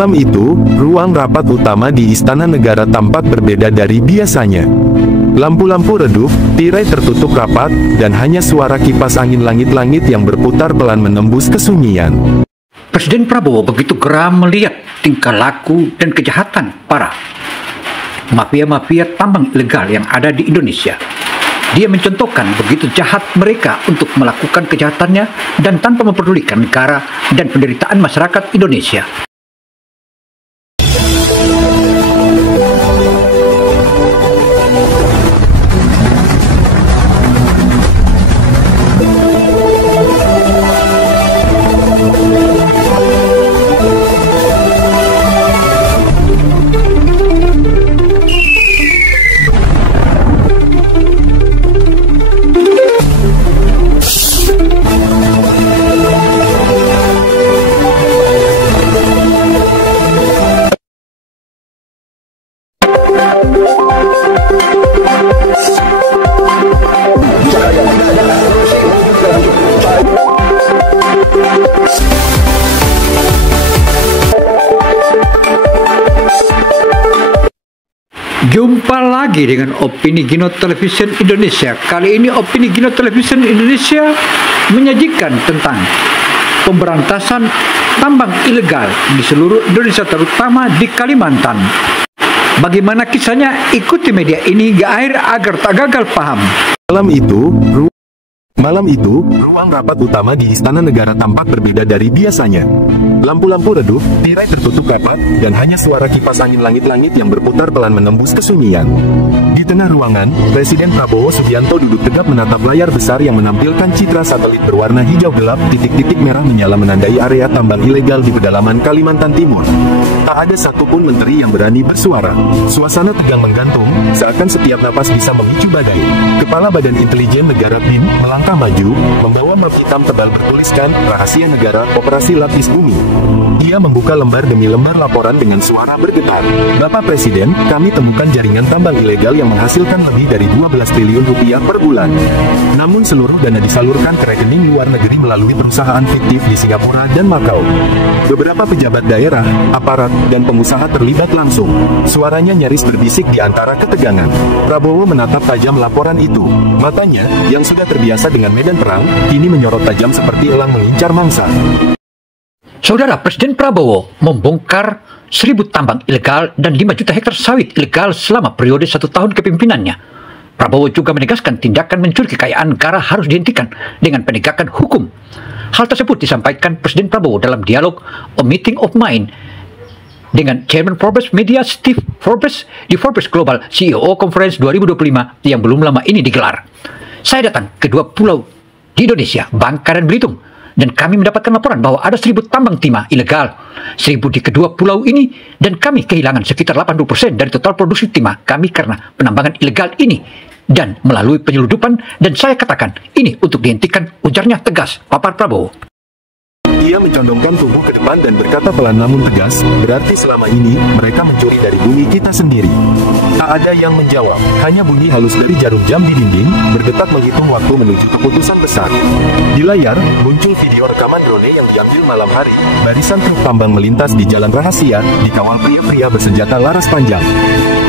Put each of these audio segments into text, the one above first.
Malam itu, ruang rapat utama di Istana Negara tampak berbeda dari biasanya. Lampu-lampu redup, tirai tertutup rapat, dan hanya suara kipas angin langit-langit yang berputar pelan menembus kesunyian. Presiden Prabowo begitu geram melihat tingkah laku dan kejahatan para mafia-mafia tambang ilegal yang ada di Indonesia. Dia mencontohkan begitu jahat mereka untuk melakukan kejahatannya dan tanpa mempedulikan negara dan penderitaan masyarakat Indonesia. Jumpa lagi dengan Opini Gino Television Indonesia. Kali ini Opini Gino Television Indonesia menyajikan tentang pemberantasan tambang ilegal di seluruh Indonesia, terutama di Kalimantan. Bagaimana kisahnya? Ikuti media ini hingga akhir agar tak gagal paham. Malam itu, ruang rapat utama di Istana Negara tampak berbeda dari biasanya. Lampu-lampu redup, tirai tertutup rapat, dan hanya suara kipas angin langit-langit yang berputar pelan menembus kesunyian. Di tengah ruangan, Presiden Prabowo Subianto duduk tegap menatap layar besar yang menampilkan citra satelit berwarna hijau gelap, titik-titik merah menyala menandai area tambang ilegal di pedalaman Kalimantan Timur. Tak ada satupun menteri yang berani bersuara. Suasana tegang menggantung, seakan setiap napas bisa memicu badai. Kepala Badan Intelijen Negara BIN melangkah maju, membawa map hitam tebal bertuliskan Rahasia Negara Operasi Lapis Bumi. Dia membuka lembar demi lembar laporan dengan suara bergetar. Bapak Presiden, kami temukan jaringan tambang ilegal yang menghasilkan lebih dari 12 triliun rupiah per bulan. Namun seluruh dana disalurkan ke rekening luar negeri melalui perusahaan fiktif di Singapura dan Makau. Beberapa pejabat daerah, aparat, dan pengusaha terlibat langsung. Suaranya nyaris berbisik di antara ketegangan. Prabowo menatap tajam laporan itu. Matanya, yang sudah terbiasa dengan medan perang, kini menyorot tajam seperti elang mengincar mangsa. Saudara, Presiden Prabowo membongkar 1.000 tambang ilegal dan 5 juta hektar sawit ilegal selama periode 1 tahun kepemimpinannya. Prabowo juga menegaskan tindakan mencuri kekayaan negara harus dihentikan dengan penegakan hukum. Hal tersebut disampaikan Presiden Prabowo dalam dialog A Meeting of Mind dengan Chairman Forbes Media Steve Forbes di Forbes Global CEO Conference 2025 yang belum lama ini digelar. Saya datang ke 2 pulau di Indonesia, Bangka dan Belitung, dan kami mendapatkan laporan bahwa ada 1.000 tambang timah ilegal. 1.000 di kedua pulau ini, dan kami kehilangan sekitar 80% dari total produksi timah kami karena penambangan ilegal ini dan melalui penyeludupan, dan saya katakan ini untuk dihentikan, ujarnya tegas papar Prabowo. Ia mencondongkan tubuh ke depan dan berkata pelan namun tegas, berarti selama ini mereka mencuri dari bumi kita sendiri. Tak ada yang menjawab, hanya bunyi halus dari jarum jam di dinding, bergetak menghitung waktu menuju keputusan besar. Di layar, muncul video rekaman drone yang diambil malam hari. Barisan truk tambang melintas di jalan rahasia, dikawal pria-pria bersenjata laras panjang.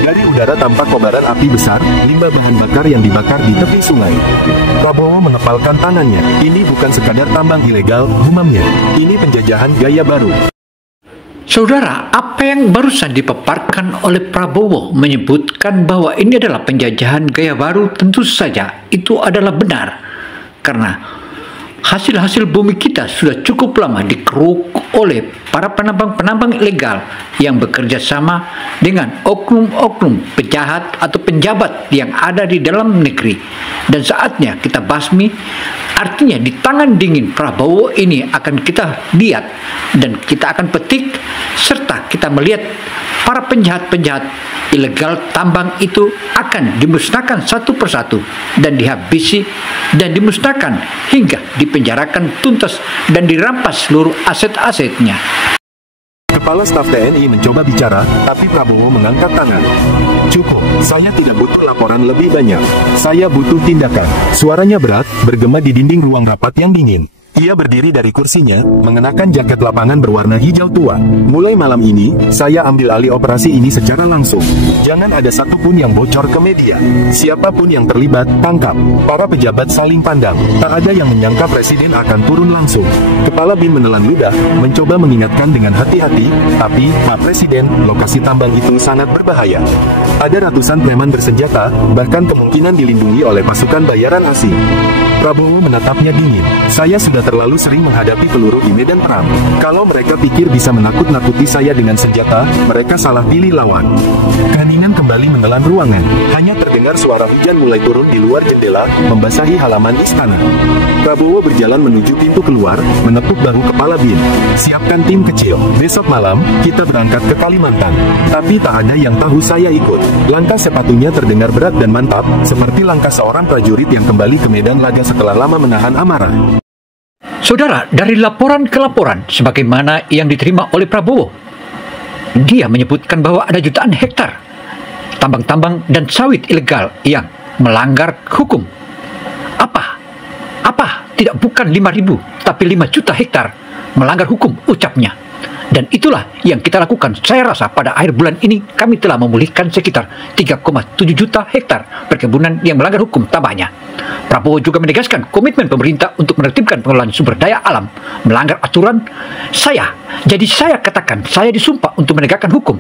Dari udara tampak kobaran api besar, limbah bahan bakar yang dibakar di tepi sungai. Prabowo menepalkan tangannya, ini bukan sekadar tambang ilegal, gumamnya. Ini penjajahan gaya baru. Saudara, apa yang barusan dipaparkan oleh Prabowo menyebutkan bahwa ini adalah penjajahan gaya baru, tentu saja itu adalah benar. Karena hasil-hasil bumi kita sudah cukup lama dikeruk oleh para penambang-penambang ilegal yang bekerja sama dengan oknum-oknum penjahat atau penjabat yang ada di dalam negeri. Dan saatnya kita basmi, artinya di tangan dingin Prabowo ini akan kita lihat dan kita akan petik, serta kita melihat para penjahat-penjahat ilegal tambang itu akan dimusnahkan satu persatu dan dihabisi dan dimusnahkan hingga dipenjarakan tuntas dan dirampas seluruh aset-asetnya. Kepala Staf TNI mencoba bicara, tapi Prabowo mengangkat tangan. Cukup, saya tidak butuh laporan lebih banyak. Saya butuh tindakan. Suaranya berat, bergema di dinding ruang rapat yang dingin. Ia berdiri dari kursinya, mengenakan jaket lapangan berwarna hijau tua. Mulai malam ini, saya ambil alih operasi ini secara langsung. Jangan ada satupun yang bocor ke media. Siapapun yang terlibat, tangkap. Para pejabat saling pandang. Tak ada yang menyangka presiden akan turun langsung. Kepala BIN menelan ludah, mencoba mengingatkan dengan hati-hati, tapi, Pak Presiden, lokasi tambang itu sangat berbahaya. Ada ratusan preman bersenjata, bahkan kemungkinan dilindungi oleh pasukan bayaran asing. Prabowo menatapnya dingin. Saya sudah terlalu sering menghadapi peluru di medan perang. Kalau mereka pikir bisa menakut-nakuti saya dengan senjata, mereka salah pilih lawan. Keheningan kembali menelan ruangan. Hanya terdengar suara hujan mulai turun di luar jendela, membasahi halaman istana. Prabowo berjalan menuju pintu keluar, menepuk bahu kepala BIN. Siapkan tim kecil. Besok malam, kita berangkat ke Kalimantan. Tapi tak ada yang tahu saya ikut. Langkah sepatunya terdengar berat dan mantap, seperti langkah seorang prajurit yang kembali ke medan laga setelah lama menahan amarah. Saudara, dari laporan ke laporan, sebagaimana yang diterima oleh Prabowo, dia menyebutkan bahwa ada jutaan hektar tambang-tambang dan sawit ilegal yang melanggar hukum. Apa? Tidak bukan 5.000, tapi 5 juta hektar melanggar hukum, ucapnya. Dan itulah yang kita lakukan. Saya rasa pada akhir bulan ini kami telah memulihkan sekitar 3,7 juta hektar perkebunan yang melanggar hukum tambahnya. Prabowo juga menegaskan komitmen pemerintah untuk menertibkan pengelolaan sumber daya alam melanggar aturan. Jadi saya katakan, saya disumpah untuk menegakkan hukum.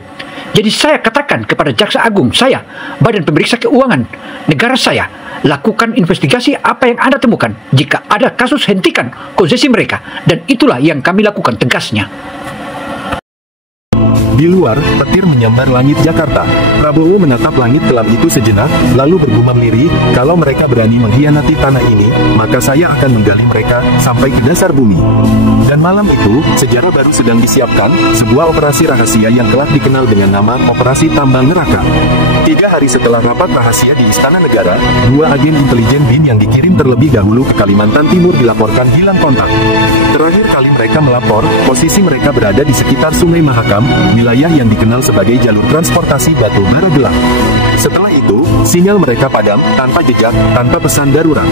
Jadi saya katakan kepada Jaksa Agung, saya, Badan Pemeriksa Keuangan negara saya, lakukan investigasi apa yang Anda temukan. Jika ada kasus, hentikan konsesi mereka. Dan itulah yang kami lakukan, tegasnya. Di luar, petir menyambar langit Jakarta. Prabowo menatap langit kelam itu sejenak, lalu bergumam lirih, kalau mereka berani mengkhianati tanah ini, maka saya akan menggali mereka sampai ke dasar bumi. Dan malam itu, sejarah baru sedang disiapkan, sebuah operasi rahasia yang kelak dikenal dengan nama Operasi Tambang Neraka. 3 hari setelah rapat rahasia di Istana Negara, 2 agen intelijen BIN yang dikirim terlebih dahulu ke Kalimantan Timur dilaporkan hilang kontak. Terakhir kali mereka melapor, posisi mereka berada di sekitar Sungai Mahakam, wilayah yang dikenal sebagai jalur transportasi batu bara gelap. Setelah itu, sinyal mereka padam, tanpa jejak, tanpa pesan darurat.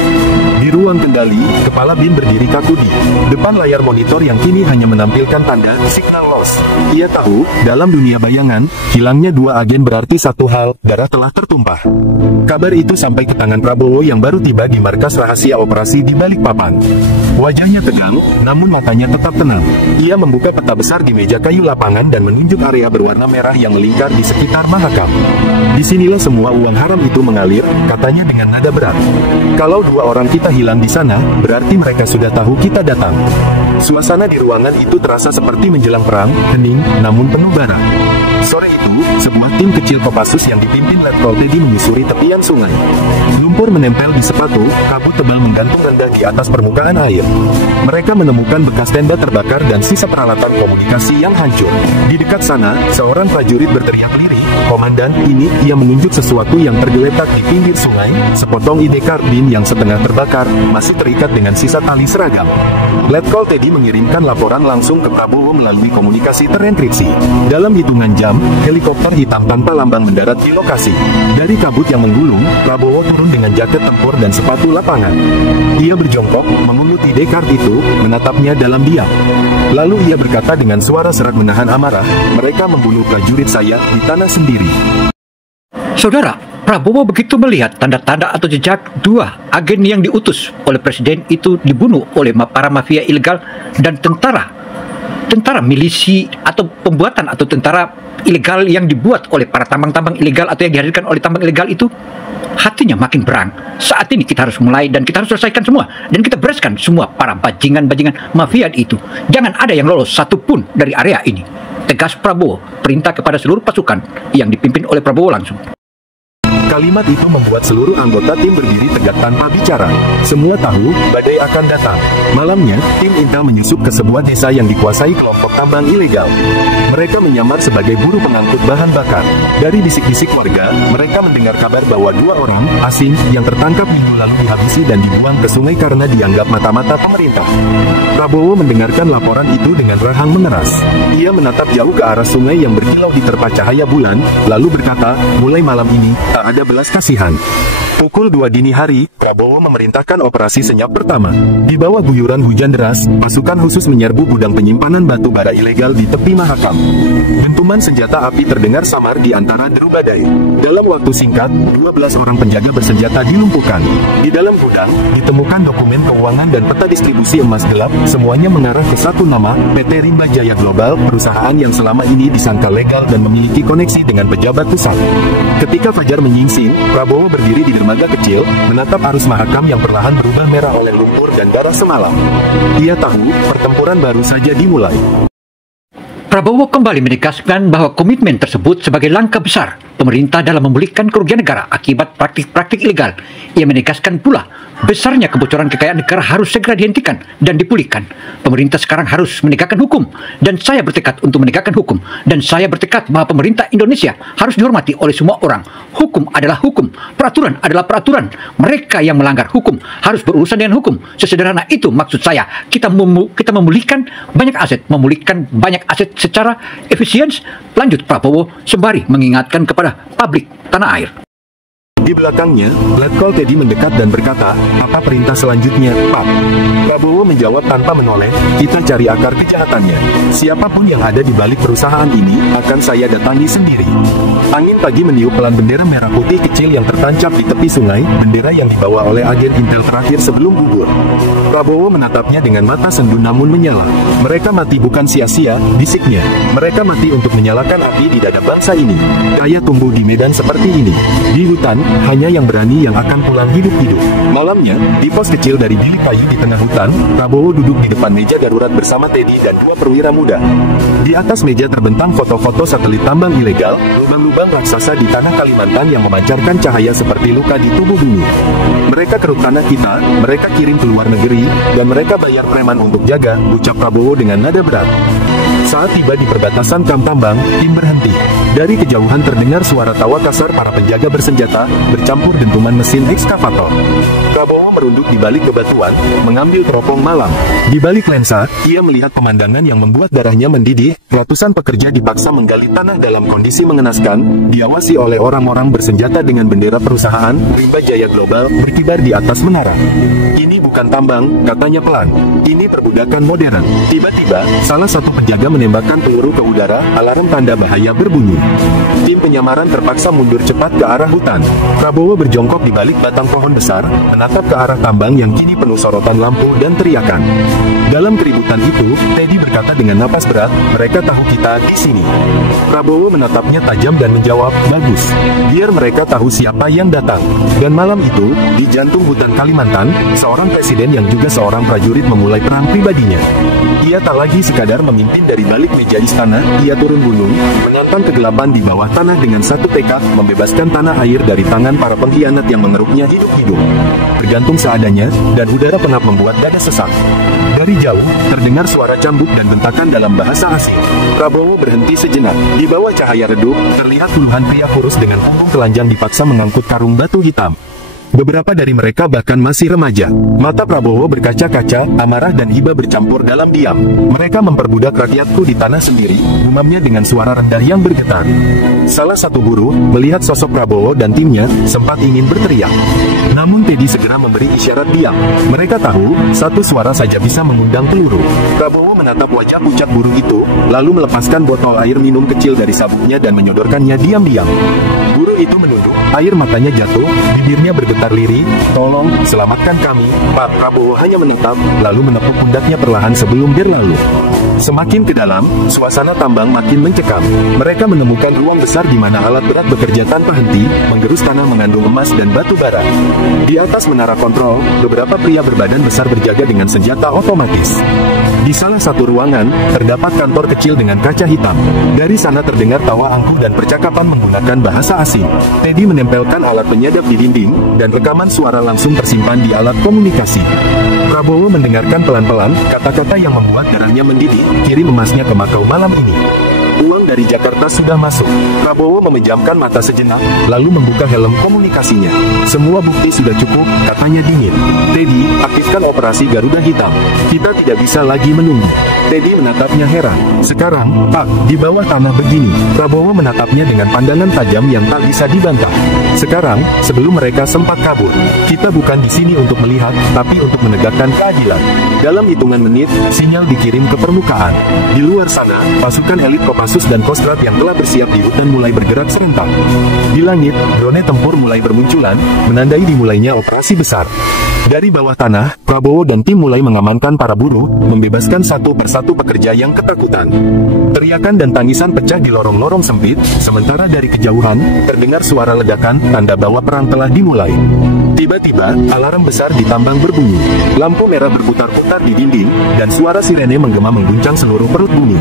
Di ruang kendali, Kepala BIN berdiri kaku di depan layar monitor yang kini hanya menampilkan tanda signal loss. Ia tahu, dalam dunia bayangan, hilangnya 2 agen berarti satu hal, darah telah tertumpah. Kabar itu sampai ke tangan Prabowo yang baru tiba di markas rahasia operasi di Balikpapan. Wajahnya tegang, namun matanya tetap tenang. Ia membuka peta besar di meja kayu lapangan dan menunjuk area berwarna merah yang melingkar di sekitar Mahakam. Disinilah semua uang haram itu mengalir, katanya dengan nada berat. Kalau 2 orang kita hilang di sana, berarti mereka sudah tahu kita datang. Suasana di ruangan itu terasa seperti menjelang perang, hening, namun penuh bara. Sore itu, sebuah tim kecil Kopassus yang dipimpin Letkol Teddy menyusuri tepian sungai. Lumpur menempel di sepatu, kabut tebal menggantung rendah di atas permukaan air. Mereka menemukan bekas tenda terbakar dan sisa peralatan komunikasi yang hancur. Di dekat sana, seorang prajurit berteriak lirih, "Komandan, ini!" Ia menunjuk sesuatu yang tergeletak di pinggir sungai, sepotong ID karbin yang setengah terbakar, masih terikat dengan sisa tali seragam. Letkol Teddy mengirimkan laporan langsung ke Prabowo melalui komunikasi terenkripsi. Dalam hitungan jam, helikopter hitam tanpa lambang mendarat di lokasi. Dari kabut yang menggulung, Prabowo turun dengan jaket tempur dan sepatu lapangan. Ia berjongkok, mengungut ID card itu, menatapnya dalam diam. Lalu ia berkata dengan suara seret menahan amarah, "Mereka membunuh prajurit saya di tanah sendiri." Saudara, Prabowo begitu melihat tanda-tanda atau jejak 2 agen yang diutus oleh presiden itu dibunuh oleh para mafia ilegal dan tentara milisi atau pembuatan atau tentara ilegal yang dibuat oleh para tambang-tambang ilegal atau yang dihadirkan oleh tambang ilegal itu, hatinya makin berang. Saat ini kita harus mulai dan kita harus selesaikan semua dan kita bereskan semua para bajingan-bajingan mafia itu. Jangan ada yang lolos satupun dari area ini. Tegas Prabowo, perintah kepada seluruh pasukan yang dipimpin oleh Prabowo langsung. Kalimat itu membuat seluruh anggota tim berdiri tegak tanpa bicara. Semua tahu, badai akan datang. Malamnya, tim intel menyusup ke sebuah desa yang dikuasai kelompok tambang ilegal. Mereka menyamar sebagai buruh pengangkut bahan bakar. Dari bisik-bisik warga, mereka mendengar kabar bahwa 2 orang asing yang tertangkap minggu lalu dihabisi dan dibuang ke sungai karena dianggap mata-mata pemerintah. Prabowo mendengarkan laporan itu dengan rahang mengeras. Ia menatap jauh ke arah sungai yang berkilau diterpa cahaya bulan, lalu berkata, "Mulai malam ini, tak ada ada belas kasihan. Pukul 2 dini hari, Prabowo memerintahkan operasi senyap pertama. Di bawah guyuran hujan deras, pasukan khusus menyerbu gudang penyimpanan batu bara ilegal di tepi Mahakam. Dentuman senjata api terdengar samar di antara deru badai. Dalam waktu singkat, 12 orang penjaga bersenjata dilumpuhkan. Di dalam gudang, ditemukan dokumen keuangan dan peta distribusi emas gelap, semuanya mengarah ke satu nama, PT Rimba Jaya Global, perusahaan yang selama ini disangka legal dan memiliki koneksi dengan pejabat pusat. Ketika fajar menyingsing, Prabowo berdiri di dermaga kecil, menatap arus Mahakam yang perlahan berubah merah oleh lumpur dan darah semalam. Ia tahu, pertempuran baru saja dimulai. Prabowo kembali menegaskan bahwa komitmen tersebut sebagai langkah besar pemerintah dalam memulihkan kerugian negara akibat praktik-praktik ilegal. Ia menegaskan pula, besarnya kebocoran kekayaan negara harus segera dihentikan dan dipulihkan. Pemerintah sekarang harus menegakkan hukum, dan saya bertekad untuk menegakkan hukum. Dan saya bertekad bahwa pemerintah Indonesia harus dihormati oleh semua orang. Hukum adalah hukum, peraturan adalah peraturan. Mereka yang melanggar hukum harus berurusan dengan hukum. Sesederhana itu maksud saya. Kita memulihkan banyak aset secara efisien, lanjut Prabowo sembari mengingatkan kepada publik tanah air. Di belakangnya, Letkol Teddy mendekat dan berkata, "Apa perintah selanjutnya, Pak?" Prabowo menjawab tanpa menoleh, "Kita cari akar kejahatannya. Siapapun yang ada di balik perusahaan ini, akan saya datangi sendiri." Angin pagi meniup pelan bendera merah putih kecil yang tertancap di tepi sungai, bendera yang dibawa oleh agen intel terakhir sebelum gugur. Prabowo menatapnya dengan mata sendu namun menyala. "Mereka mati bukan sia-sia," bisiknya. "Mereka mati untuk menyalakan api di dada bangsa ini. Kaya tumbuh di medan seperti ini. Di hutan, hanya yang berani yang akan pulang hidup-hidup." Malamnya, di pos kecil dari bilik kayu di tengah hutan, Prabowo duduk di depan meja darurat bersama Teddy dan dua perwira muda. Di atas meja terbentang foto-foto satelit tambang ilegal, lubang-lubang raksasa di tanah Kalimantan yang memancarkan cahaya seperti luka di tubuh bumi. "Mereka keruk tanah kita, mereka kirim ke luar negeri, dan mereka bayar preman untuk jaga," ucap Prabowo dengan nada berat. Saat tiba di perbatasan kamp tambang, tim berhenti. Dari kejauhan terdengar suara tawa kasar para penjaga bersenjata, bercampur dentuman mesin ekskavator. Prabowo merunduk di balik bebatuan, mengambil teropong malam. Di balik lensa, ia melihat pemandangan yang membuat darahnya mendidih. Ratusan pekerja dipaksa menggali tanah dalam kondisi mengenaskan, diawasi oleh orang-orang bersenjata dengan bendera perusahaan Rimba Jaya Global berkibar di atas menara. "Ini bukan tambang," katanya pelan. "Ini perbudakan modern." Tiba-tiba, salah satu penjaga menembakkan peluru ke udara, alarm tanda bahaya berbunyi. Tim penyamaran terpaksa mundur cepat ke arah hutan. Prabowo berjongkok di balik batang pohon besar, menatap ke arah tambang yang kini penuh sorotan lampu dan teriakan. Dalam keributan itu, Teddy berkata dengan napas berat, "Mereka tahu kita di sini." Prabowo menatapnya tajam dan menjawab, "Bagus. Biar mereka tahu siapa yang datang." Dan malam itu, di jantung hutan Kalimantan, seorang presiden yang juga seorang prajurit memulai perang pribadinya. Ia tak lagi sekadar memimpin dari balik meja istana, ia turun gunung, menantang kegelapan di bawah tanah dengan satu tekad, membebaskan tanah air dari tangan para pengkhianat yang mengeruknya hidup-hidup. Bergantung seadanya, dan udara penat membuat dada sesak. Dari jauh, terdengar suara cambuk dan bentakan dalam bahasa asing. Prabowo berhenti sejenak. Di bawah cahaya redup, terlihat puluhan pria kurus dengan punggung telanjang dipaksa mengangkut karung batu hitam. Beberapa dari mereka bahkan masih remaja. Mata Prabowo berkaca-kaca, amarah dan iba bercampur dalam diam. "Mereka memperbudak rakyatku di tanah sendiri," gumamnya dengan suara rendah yang bergetar. Salah satu buruh, melihat sosok Prabowo dan timnya, sempat ingin berteriak. Namun Teddy segera memberi isyarat diam. Mereka tahu, satu suara saja bisa mengundang peluru. Prabowo menatap wajah pucat buruh itu, lalu melepaskan botol air minum kecil dari sabuknya dan menyodorkannya diam-diam. Buruh itu menunduk, air matanya jatuh, bibirnya bergetar lirih. "Tolong, selamatkan kami, Pak." Prabowo hanya menatap, lalu menepuk pundaknya perlahan sebelum berlalu. Semakin ke dalam, suasana tambang makin mencekam. Mereka menemukan ruang besar di mana alat berat bekerja tanpa henti, menggerus tanah mengandung emas dan batu bara. Di atas menara kontrol, beberapa pria berbadan besar berjaga dengan senjata otomatis. Di salah satu ruangan, terdapat kantor kecil dengan kaca hitam. Dari sana terdengar tawa angkuh dan percakapan menggunakan bahasa asing. Teddy menempelkan alat penyadap di dinding, dan rekaman suara langsung tersimpan di alat komunikasi. Prabowo mendengarkan pelan-pelan kata-kata yang membuat darahnya mendidih. "Kirim emasnya ke Makau malam ini. Uang dari Jakarta sudah masuk. Prabowo memejamkan mata sejenak, lalu membuka helm komunikasinya. Semua bukti sudah cukup, katanya dingin. Teddy, aktifkan operasi Garuda Hitam. Kita tidak bisa lagi menunggu. Teddy menatapnya heran. Sekarang, Pak, di bawah tanah begini. Prabowo menatapnya dengan pandangan tajam yang tak bisa dibantah. Sekarang, sebelum mereka sempat kabur, kita bukan di sini untuk melihat, tapi untuk menegakkan keadilan. Dalam hitungan menit, sinyal dikirim ke permukaan. Di luar sana, pasukan elit Kopassus dan Kostrad yang telah bersiap di hutan mulai bergerak serentak. Di langit, drone tempur mulai bermunculan, menandai dimulainya operasi besar. Dari bawah tanah, Prabowo dan tim mulai mengamankan para buruh, membebaskan satu persatu pekerja yang ketakutan. Teriakan dan tangisan pecah di lorong-lorong sempit, sementara dari kejauhan, terdengar suara ledakan, tanda bahwa perang telah dimulai. Tiba-tiba, alarm besar di tambang berbunyi. Lampu merah berputar-putar di dinding, dan suara sirene menggema mengguncang seluruh perut bumi.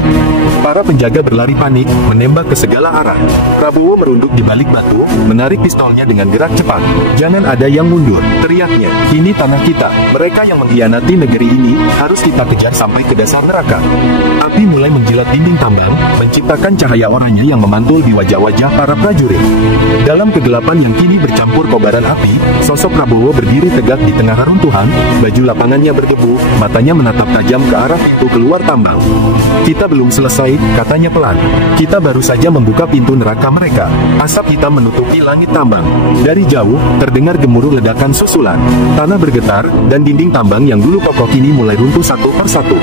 Para penjaga berlari panik, menembak ke segala arah. Prabowo merunduk di balik batu, menarik pistolnya dengan gerak cepat. "Jangan ada yang mundur," teriaknya. "Ini tanah kita. Mereka yang mengkhianati negeri ini, harus kita kejar sampai ke dasar neraka." Api mulai menjilat dinding tambang, menciptakan cahaya oranye yang memantul di wajah-wajah para prajurit. Dalam kegelapan yang kini bercampur kobaran api, sosok Prabowo berdiri tegak di tengah reruntuhan, baju lapangannya berdebu, matanya menatap tajam ke arah pintu keluar tambang. "Kita belum selesai," katanya pelan. "Kita baru saja membuka pintu neraka mereka." Asap hitam menutupi langit tambang. Dari jauh, terdengar gemuruh ledakan susulan. Tanah bergetar, dan dinding tambang yang dulu kokoh kini mulai runtuh satu persatu.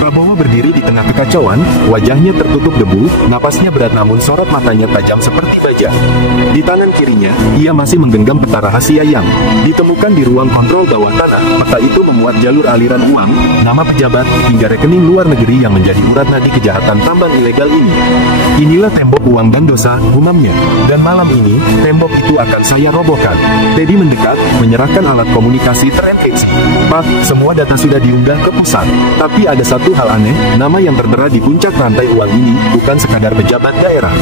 Prabowo berdiri di tengah kekacauan, wajahnya tertutup debu, napasnya berat namun sorot matanya tajam seperti baja. Di tangan kirinya, ia masih menggenggam peta rahasia yang ditemukan di ruang kontrol bawah tanah. Peta itu memuat jalur aliran uang, nama pejabat, hingga rekening luar negeri yang menjadi urat nadi kejahatan tambang ilegal ini. "Inilah tembok uang dan dosa," gumamnya. "Dan malam ini, tembok itu akan saya robohkan." Teddy mendekat, menyerahkan alat komunikasi terenkripsi. "Pak, semua data sudah diunggah ke pusat. Tapi ada satu hal aneh, nama yang tertera di puncak rantai uang ini bukan sekadar pejabat daerah.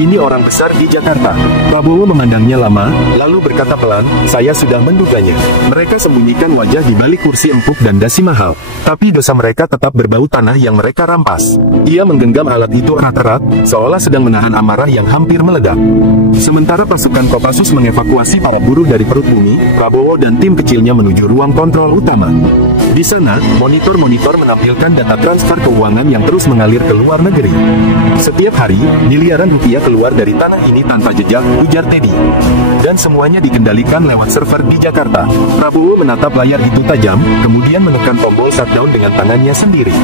Ini orang besar di Jakarta." Prabowo memandangnya lama, lalu berkata pelan, "Saya sudah menduganya. Mereka sembunyikan wajah di balik kursi empuk dan dasi mahal. Tapi dosa mereka tetap berbau tanah yang mereka rampas." Ia menggenggam alat itu erat-erat, seolah sedang menahan amarah yang hampir meledak. Sementara pasukan Kopassus mengevakuasi para buruh dari perut bumi, Prabowo dan tim kecilnya menuju ruang kontrol utama. Di sana, monitor-monitor menampilkan data transfer keuangan yang terus mengalir ke luar negeri. "Setiap hari, miliaran rupiah keluar dari tanah ini tanpa jejak," ujar Teddy. "Dan semuanya dikendalikan lewat server di Jakarta." Prabowo menatap layar itu tajam, kemudian menekan tombol shutdown dengan tangannya sendiri.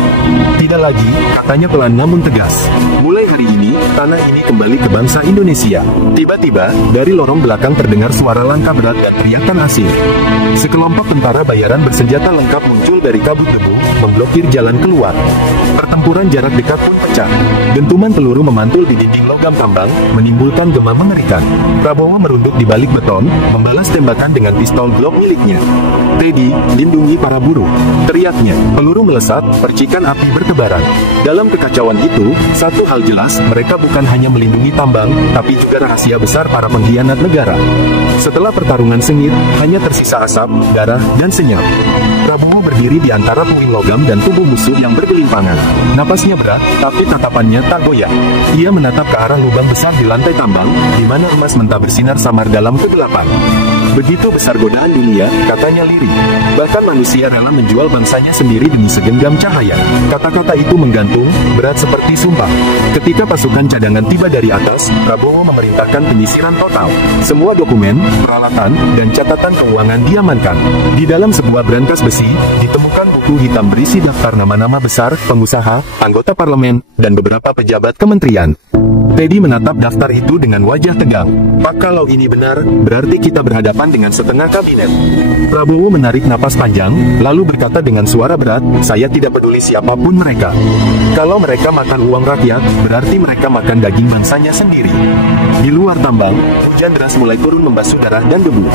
"Tidak lagi," katanya pelan namun tegas. "Mulai hari ini, tanah ini kembali ke bangsa Indonesia." Tiba-tiba, dari lorong belakang terdengar suara langkah berat dan teriakan asing. Sekelompok tentara bayaran bersenjata lengkap muncul dari kabut debu, memblokir jalan keluar. Pertempuran jarak dekat pun pecah. Dentuman peluru memantul di dinding logam tambang, menimbulkan gema mengerikan. Prabowo merunduk di balik beton, membalas tembakan dengan pistol Glock miliknya. "Teddy, lindungi para buruh," teriaknya. Peluru melesat, percikan api bertebaran. Dalam kekacauan itu, satu hal jelas, mereka bukan hanya melindungi tambang, tapi juga rahasia besar para pengkhianat negara. Setelah pertarungan sengit, hanya tersisa asap, darah, dan senyap. Prabowo berdiri di antara puing logam dan tubuh musuh yang bergelimpangan. Napasnya berat, tapi tatapannya tak goyah. Ia menatap ke arah lubang besar di lantai tambang, di mana emas mentah bersinar samar dalam kegelapan. "Begitu besar godaan dunia," katanya lirih. "Bahkan manusia rela menjual bangsanya sendiri demi segenggam cahaya." Kata-kata itu menggantung, berat seperti sumpah. Ketika pasukan cadangan tiba dari atas, Prabowo memerintahkan penyisiran total. Semua dokumen, peralatan, dan catatan keuangan diamankan. Di dalam sebuah brankas besi, ditemukan buku hitam berisi daftar nama-nama besar, pengusaha, anggota parlemen, dan beberapa pejabat kementerian. Teddy menatap daftar itu dengan wajah tegang. "Pak, kalau ini benar, berarti kita berhadapan dengan setengah kabinet." Prabowo menarik napas panjang, lalu berkata dengan suara berat, "Saya tidak peduli siapapun mereka. Kalau mereka makan uang rakyat, berarti mereka makan daging bangsanya sendiri." Di luar tambang, hujan deras mulai turun membasuh darah dan debu.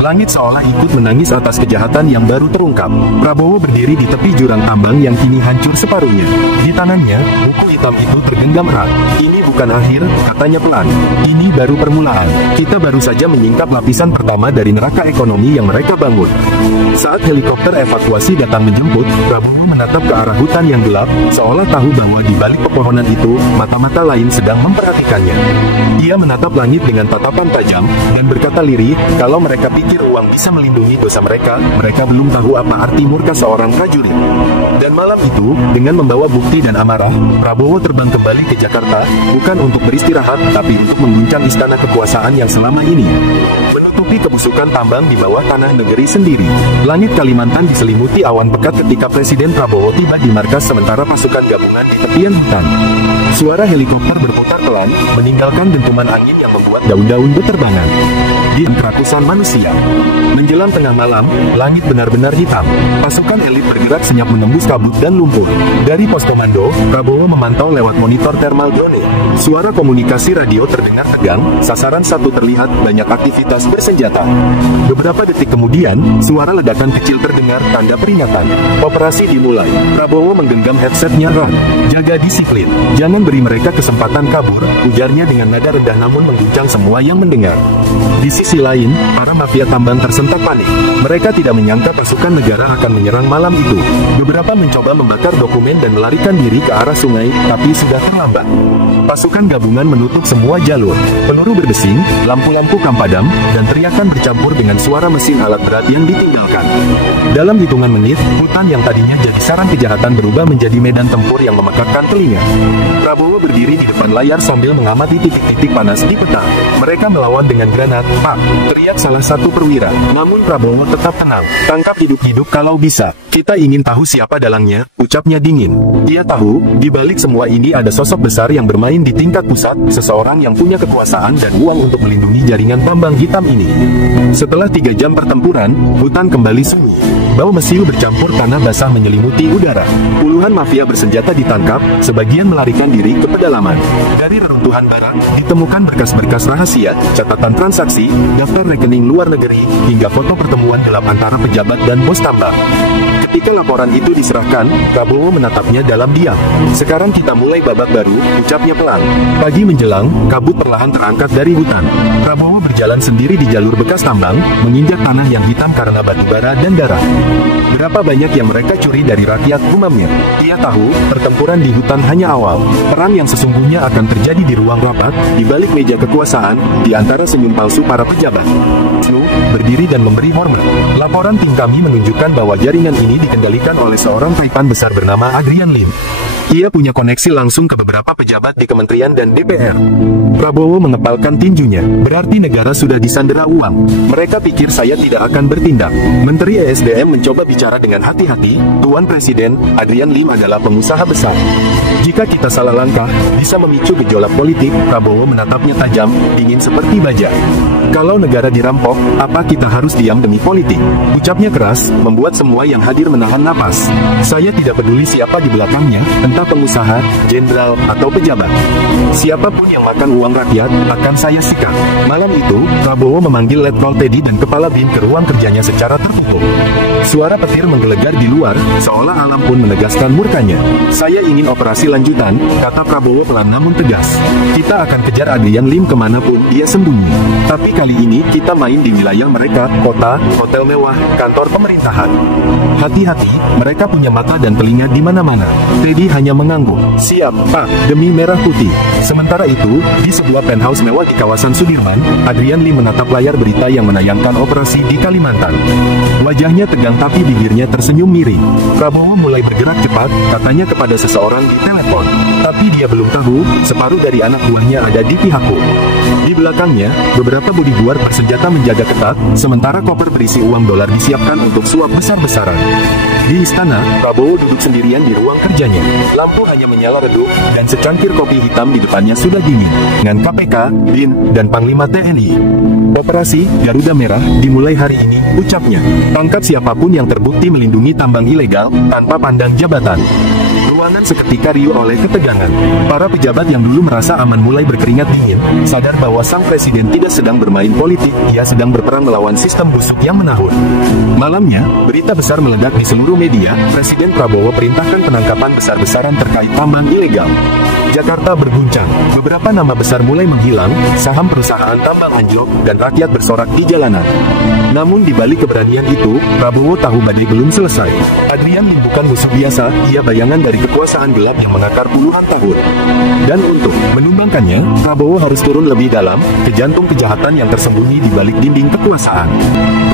Langit seolah ikut menangis atas kejahatan yang baru terungkap. Prabowo berdiri di tepi jurang tambang yang kini hancur separuhnya. Di tangannya, buku hitam itu tergenggam erat. "Ini bukan bukan akhir, katanya pelan. Ini baru permulaan. Kita baru saja menyingkap lapisan pertama dari neraka ekonomi yang mereka bangun. Saat helikopter evakuasi datang menjemput, Prabowo menatap ke arah hutan yang gelap, seolah tahu bahwa di balik pepohonan itu, mata-mata lain sedang memperhatikannya. Ia menatap langit dengan tatapan tajam, dan berkata lirih, kalau mereka pikir uang bisa melindungi dosa mereka, mereka belum tahu apa arti murka seorang prajurit. Dan malam itu, dengan membawa bukti dan amarah, Prabowo terbang kembali ke Jakarta, bukan untuk beristirahat, tapi untuk mengguncang istana kekuasaan yang selama ini menutupi kebusukan tambang di bawah tanah negeri sendiri. Langit Kalimantan diselimuti awan pekat ketika Presiden Prabowo tiba di markas sementara pasukan gabungan di tepian hutan. Suara helikopter berputar pelan, meninggalkan dentuman angin yang membuat daun-daun berterbangan. Di ratusan manusia. Menjelang tengah malam, langit benar-benar hitam. Pasukan elit bergerak senyap menembus kabut dan lumpur. Dari pos komando, Prabowo memantau lewat monitor thermal drone. Suara komunikasi radio terdengar tegang, sasaran satu terlihat, banyak aktivitas bersenjata. Beberapa detik kemudian, suara ledakan kecil terdengar, tanda peringatan. Operasi dimulai. Prabowo menggenggam headsetnya erat. Jaga disiplin. Jangan beri mereka kesempatan kabur, ujarnya dengan nada rendah namun mengguncang semua yang mendengar. Di sisi lain, para mafia tambang tersentak panik. Mereka tidak menyangka pasukan negara akan menyerang malam itu. Beberapa mencoba membakar dokumen dan melarikan diri ke arah sungai, tapi sudah terlambat. Pasukan gabungan menutup semua jalur. Peluru berdesing, lampu-lampu padam, dan teriakan bercampur dengan suara mesin alat berat yang ditinggalkan. Dalam hitungan menit, hutan yang tadinya jadi sarang kejahatan berubah menjadi medan tempur yang memekakkan telinga. Prabowo berdiri di depan layar sambil mengamati titik-titik panas di peta. Mereka melawan dengan granat, Pak, teriak salah satu perwira. Namun Prabowo tetap tenang. Tangkap hidup-hidup kalau bisa. Kita ingin tahu siapa dalangnya, ucapnya dingin. Dia tahu, di balik semua ini ada sosok besar yang bermain di tingkat pusat, seseorang yang punya kekuasaan dan uang untuk melindungi jaringan tambang hitam ini. Setelah 3 jam pertempuran, hutan kembali sunyi. Bau mesil bercampur tanah basah menyelimuti udara. Puluhan mafia bersenjata ditangkap, sebagian melarikan diri ke pedalaman. Dari reruntuhan barang, ditemukan berkas-berkas rahasia, catatan transaksi, daftar rekening luar negeri, hingga foto pertemuan gelap antara pejabat dan bos tambang. Ketika laporan itu diserahkan, Prabowo menatapnya dalam diam. Sekarang kita mulai babak baru, ucapnya pelan. Pagi menjelang, kabut perlahan terangkat dari hutan. Prabowo berjalan sendiri di jalur bekas tambang, menginjak tanah yang hitam karena batu bara dan darah. Berapa banyak yang mereka curi dari rakyat, gumamnya. Ia tahu, pertempuran di hutan hanya awal. Perang yang sesungguhnya akan terjadi di ruang rapat, di balik meja kekuasaan, di antara senyum palsu para pejabat. Snu berdiri dan memberi hormat. Laporan tim kami menunjukkan bahwa jaringan ini dikendalikan oleh seorang taipan besar bernama Adrian Lim. Ia punya koneksi langsung ke beberapa pejabat di kementerian dan DPR. Prabowo mengepalkan tinjunya. Berarti negara sudah disandera uang. Mereka pikir saya tidak akan bertindak. Menteri ESDM mencoba bicara dengan hati-hati. Tuan Presiden, Adrian Lim adalah pengusaha besar. Jika kita salah langkah, bisa memicu gejolak politik. Prabowo menatapnya tajam, dingin seperti baja. Kalau negara dirampok, apa kita harus diam demi politik? Ucapnya keras, membuat semua yang hadir menahan napas. Saya tidak peduli siapa di belakangnya, entah pengusaha, jenderal, atau pejabat. Siapapun yang makan uang rakyat, akan saya sikat. Malam itu, Prabowo memanggil Letkol Teddy dan Kepala BIN ke ruang kerjanya secara tertutup. Suara petir menggelegar di luar, seolah alam pun menegaskan murkanya. Saya ingin operasi lanjutan, kata Prabowo pelan namun tegas. Kita akan kejar Adrian Lim kemanapun dia sembunyi. Tapi kali ini kita main di wilayah mereka, kota, hotel mewah, kantor pemerintahan. Hati-hati, mereka punya mata dan telinga di mana-mana. Teddy hanya mengangguk. Siap, Pak, demi merah putih. Sementara itu, di sebuah penthouse mewah di kawasan Sudirman, Adrian Lim menatap layar berita yang menayangkan operasi di Kalimantan. Wajahnya tegang tapi bibirnya tersenyum miring. Prabowo mulai bergerak cepat, katanya kepada seseorang di telepon. Tapi dia belum tahu, separuh dari anak buahnya ada di pihakku. Di belakangnya, beberapa bodyguard bersenjata menjaga ketat, sementara koper berisi uang dolar disiapkan untuk suap besar-besaran. Di istana, Prabowo duduk sendirian di ruang kerjanya. Lampu hanya menyala redup, dan secangkir kopi hitam di depannya sudah dingin. Dengan KPK, BIN, dan Panglima TNI. Operasi Garuda Merah dimulai hari ini, ucapnya. Tangkap siapapun yang terbukti melindungi tambang ilegal, tanpa pandang jabatan. Ruangan seketika riuh oleh ketegangan. Para pejabat yang dulu merasa aman mulai berkeringat dingin, sadar bahwa sang presiden tidak sedang bermain politik, ia sedang berperang melawan sistem busuk yang menahun. Malamnya, berita besar meledak di seluruh media. Presiden Prabowo perintahkan penangkapan besar-besaran terkait tambang ilegal. Jakarta berguncang, beberapa nama besar mulai menghilang, saham perusahaan tambang anjlok, dan rakyat bersorak di jalanan. Namun di balik keberanian itu, Prabowo tahu badai belum selesai. Adrian Lim bukan musuh biasa, ia bayangan dari kekuasaan gelap yang mengakar puluhan tahun. Dan untuk menumbangkannya, Prabowo harus turun lebih dalam, ke jantung kejahatan yang tersembunyi di balik dinding kekuasaan.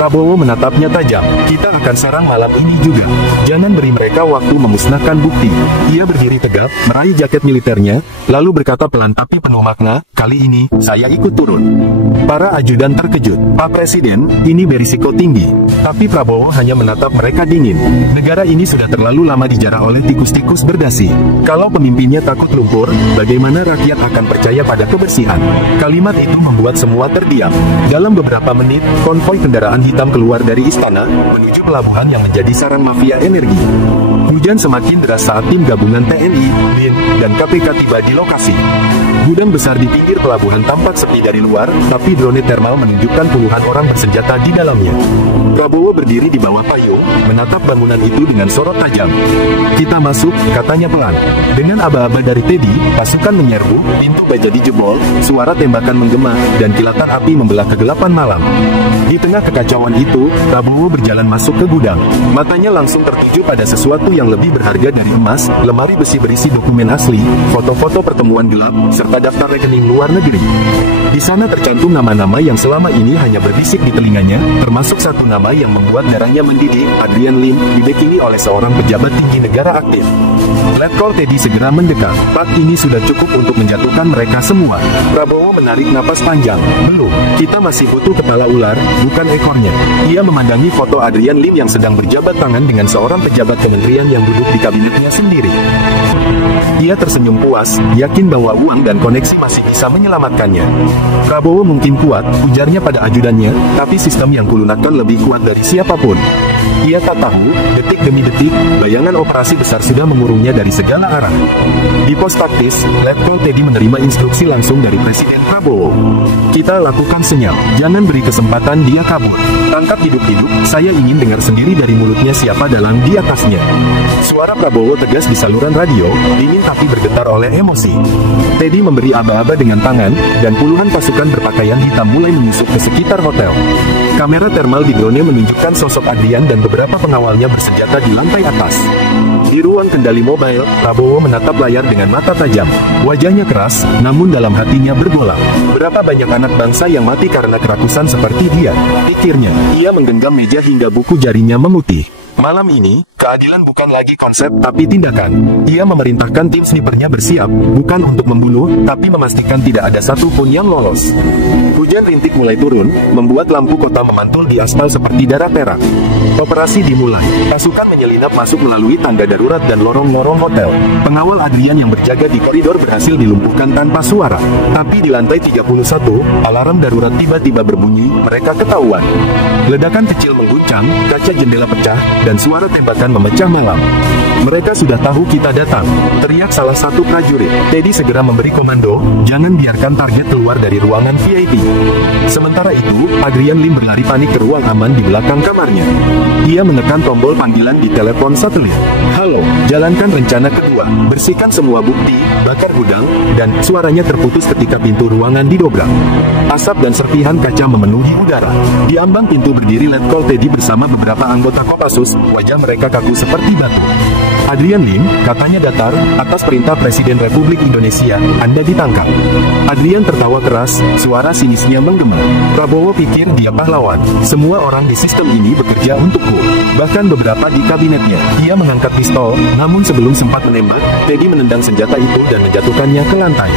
Prabowo menatapnya tajam, kita akan sarang malam ini juga. Jangan beri mereka waktu memusnahkan bukti. Ia berdiri tegap, meraih jaket militernya, lalu berkata pelan tapi penuh makna, kali ini, saya ikut turun. Para ajudan terkejut, Pak Presiden, ini berisiko tinggi. Tapi Prabowo hanya menatap mereka dingin. Negara ini sudah terlalu lama dijarah oleh tikus-tikus berdasi. Kalau pemimpinnya takut lumpur, bagaimana rakyat akan percaya pada kebersihan? Kalimat itu membuat semua terdiam. Dalam beberapa menit, konvoi kendaraan hitam keluar dari istana, menuju pelabuhan yang menjadi sarang mafia energi. Hujan semakin deras saat tim gabungan TNI, BIN, dan KPK tiba di lokasi. Gudang besar di pinggir pelabuhan tampak sepi dari luar, tapi drone thermal menunjukkan puluhan orang bersenjata di dalamnya. Prabowo berdiri di bawah payung, menatap bangunan itu dengan sorot tajam. Kita masuk, katanya pelan. Dengan aba-aba dari Teddy, pasukan menyerbu, pintu baja dijebol, suara tembakan menggema, dan kilatan api membelah kegelapan malam. Di tengah kekacauan itu, Prabowo berjalan masuk ke gudang. Matanya langsung tertuju pada sesuatu yang lebih berharga dari emas, lemari besi berisi dokumen asli, foto-foto pertemuan gelap, serta daftar rekening luar negeri. Di sana tercantum nama-nama yang selama ini hanya berbisik di telinganya, termasuk satu nama yang membuat darahnya mendidih, Adrian Lim, dibekingi oleh seorang pejabat tinggi negara aktif. Letkol Teddy segera mendekat. Pak, ini sudah cukup untuk menjatuhkan mereka semua. Prabowo menarik napas panjang. Belum, kita masih butuh kepala ular, bukan ekornya. Ia memandangi foto Adrian Lim yang sedang berjabat tangan dengan seorang pejabat kementerian yang duduk di kabinetnya sendiri. Ia tersenyum puas, yakin bahwa uang dan koneksi masih bisa menyelamatkannya. Prabowo mungkin kuat, ujarnya pada ajudannya, tapi sistem yang kulunakkan lebih kuat dari siapapun. Ia tak tahu, detik demi detik, bayangan operasi besar sudah mengurungnya dari segala arah. Di pos taktis, Letkol Teddy menerima instruksi langsung dari Presiden Prabowo. Kita lakukan senyap, jangan beri kesempatan dia kabur. Tangkap hidup-hidup, saya ingin dengar sendiri dari mulutnya siapa dalang di atasnya. Suara Prabowo tegas di saluran radio, dingin tapi bergetar oleh emosi. Teddy memberi aba-aba dengan tangan, dan puluhan pasukan berpakaian hitam mulai menyusup ke sekitar hotel. Kamera thermal di drone menunjukkan sosok Adrian dan beberapa pengawalnya bersenjata di lantai atas. Di ruang kendali mobile, Prabowo menatap layar dengan mata tajam. Wajahnya keras, namun dalam hatinya bergolak. Berapa banyak anak bangsa yang mati karena kerakusan seperti dia? Pikirnya, ia menggenggam meja hingga buku jarinya memutih. Malam ini, keadilan bukan lagi konsep tapi tindakan. Ia memerintahkan tim snipernya bersiap, bukan untuk membunuh, tapi memastikan tidak ada satupun yang lolos. Hujan rintik mulai turun, membuat lampu kota memantul di aspal seperti darah perak. Operasi dimulai. Pasukan menyelinap masuk melalui tangga darurat dan lorong-lorong hotel. Pengawal Adrian yang berjaga di koridor berhasil dilumpuhkan tanpa suara. Tapi di lantai 31, alarm darurat tiba-tiba berbunyi, mereka ketahuan. Ledakan kecil mengguncang, kaca jendela pecah, dan suara tembakan memecah malam. Mereka sudah tahu kita datang, teriak salah satu prajurit. Teddy segera memberi komando, jangan biarkan target keluar dari ruangan VIP. Sementara itu, Adrian Lim berlari panik ke ruang aman di belakang kamarnya. Ia menekan tombol panggilan di telepon satelit. Halo, jalankan rencana kedua, bersihkan semua bukti, bakar gudang, dan suaranya terputus ketika pintu ruangan didobrak. Asap dan serpihan kaca memenuhi udara. Di ambang pintu berdiri Letkol Teddy bersama beberapa anggota Kopassus, wajah mereka kaku seperti batu. Adrian Lim, katanya datar, atas perintah Presiden Republik Indonesia, Anda ditangkap. Adrian tertawa keras, suara sinisnya menggema. Prabowo pikir dia pahlawan. Semua orang di sistem ini bekerja untukku. Bahkan beberapa di kabinetnya. Ia mengangkat pistol, namun sebelum sempat menembak, Teddy menendang senjata itu dan menjatuhkannya ke lantai.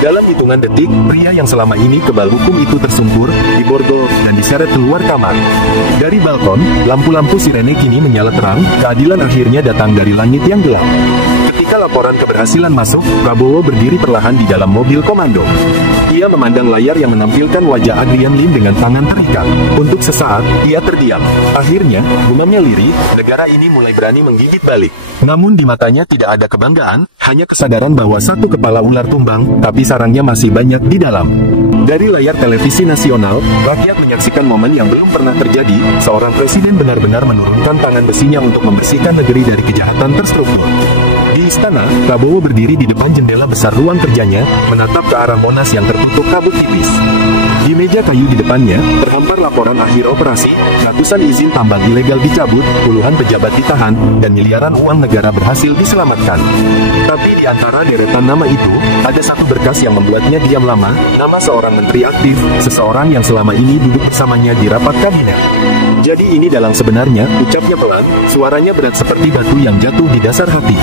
Dalam hitungan detik, pria yang selama ini kebal hukum itu tersungkur, diborgol, dan diseret keluar kamar. Dari balkon, lampu-lampu sirene kini menyala terang, keadilan akhirnya datang dari langit yang gelap. Ketika laporan keberhasilan masuk, Prabowo berdiri perlahan di dalam mobil komando. Ia memandang layar yang menampilkan wajah Adrian Lim dengan tangan terikat. Untuk sesaat, ia terdiam. Akhirnya, gumamnya lirih, negara ini mulai berani menggigit balik. Namun di matanya tidak ada kebanggaan, hanya kesadaran bahwa satu kepala ular tumbang, tapi sarangnya masih banyak di dalam. Dari layar televisi nasional, rakyat menyaksikan momen yang belum pernah terjadi, seorang presiden benar-benar menurunkan tangan besinya untuk membersihkan negeri dari kejahatan terstruktur. Di istana, Prabowo berdiri di depan jendela besar ruang kerjanya, menatap ke arah Monas yang tertutup kabut tipis. Di meja kayu di depannya, terhampar laporan akhir operasi, ratusan izin tambang ilegal dicabut, puluhan pejabat ditahan, dan miliaran uang negara berhasil diselamatkan. Tapi di antara deretan nama itu, ada satu berkas yang membuatnya diam lama, nama seorang menteri aktif, seseorang yang selama ini duduk bersamanya di rapat kabinet. Jadi ini dalam sebenarnya, ucapnya pelan, suaranya berat seperti batu yang jatuh di dasar hati.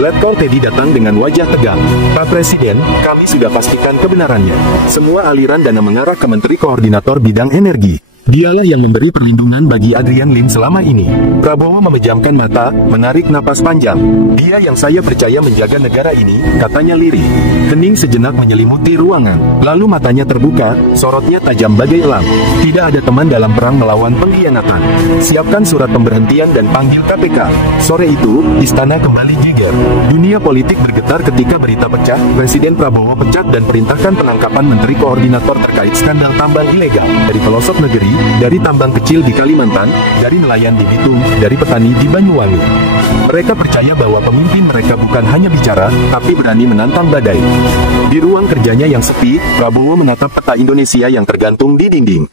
Letkol Teddy datang dengan wajah tegang. Pak Presiden, kami sudah pastikan kebenarannya. Semua aliran dana mengarah ke Menteri Koordinator Bidang Energi. Dialah yang memberi perlindungan bagi Adrian Lim selama ini. Prabowo memejamkan mata, menarik napas panjang. Dia yang saya percaya menjaga negara ini, katanya lirih. Kening sejenak menyelimuti ruangan. Lalu matanya terbuka, sorotnya tajam bagai elang. Tidak ada teman dalam perang melawan pengkhianatan. Siapkan surat pemberhentian dan panggil KPK. Sore itu, istana kembali geger. Dunia politik bergetar ketika berita pecah, Presiden Prabowo pecat dan perintahkan penangkapan Menteri Koordinator terkait skandal tambang ilegal. Dari pelosok negeri, dari tambang kecil di Kalimantan, dari nelayan di Bitung, dari petani di Banyuwangi. Mereka percaya bahwa pemimpin mereka bukan hanya bicara, tapi berani menantang badai. Di ruang kerjanya yang sepi, Prabowo menatap peta Indonesia yang tergantung di dinding.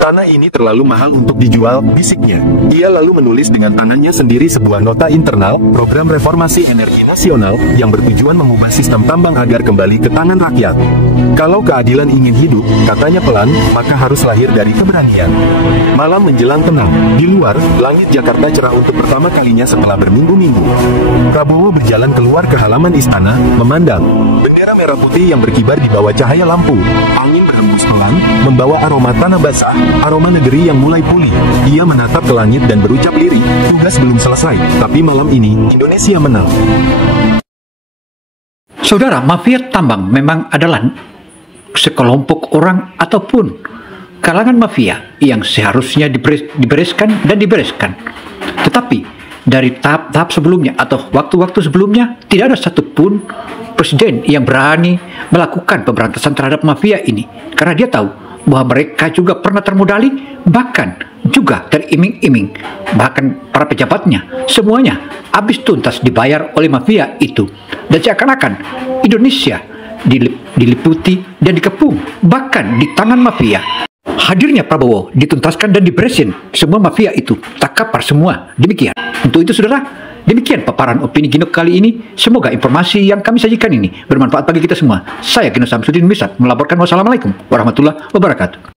Tanah ini terlalu mahal untuk dijual, bisiknya. Ia lalu menulis dengan tangannya sendiri sebuah nota internal, program reformasi energi nasional, yang bertujuan mengubah sistem tambang agar kembali ke tangan rakyat. Kalau keadilan ingin hidup, katanya pelan, maka harus lahir dari keberanian. Malam menjelang tenang. Di luar, langit Jakarta cerah untuk pertama kalinya setelah berminggu-minggu. Prabowo berjalan keluar ke halaman istana, memandang. Bendera merah putih yang berkibar di bawah cahaya lampu. Angin berhembus pelan, membawa aroma tanah basah, aroma negeri yang mulai pulih. Ia menatap ke langit dan berucap lirih, tugas belum selesai, tapi malam ini, Indonesia menang. Saudara, mafia tambang memang adalah sekelompok orang ataupun kalangan mafia yang seharusnya dibereskan dan dibereskan. Tetapi dari tahap-tahap sebelumnya atau waktu-waktu sebelumnya tidak ada satupun presiden yang berani melakukan pemberantasan terhadap mafia ini, karena dia tahu bahwa mereka juga pernah termodali, bahkan juga teriming-iming, bahkan para pejabatnya semuanya habis tuntas dibayar oleh mafia itu, dan seakan-akan Indonesia diliputi dan dikepung bahkan di tangan mafia. Hadirnya Prabowo dituntaskan dan diberesin semua mafia itu, tak kapar semua. Demikian. Untuk itu saudara, demikian paparan opini Gino kali ini. Semoga informasi yang kami sajikan ini bermanfaat bagi kita semua. Saya Gino Samsudin Misat melaporkan. Wassalamualaikum warahmatullahi wabarakatuh.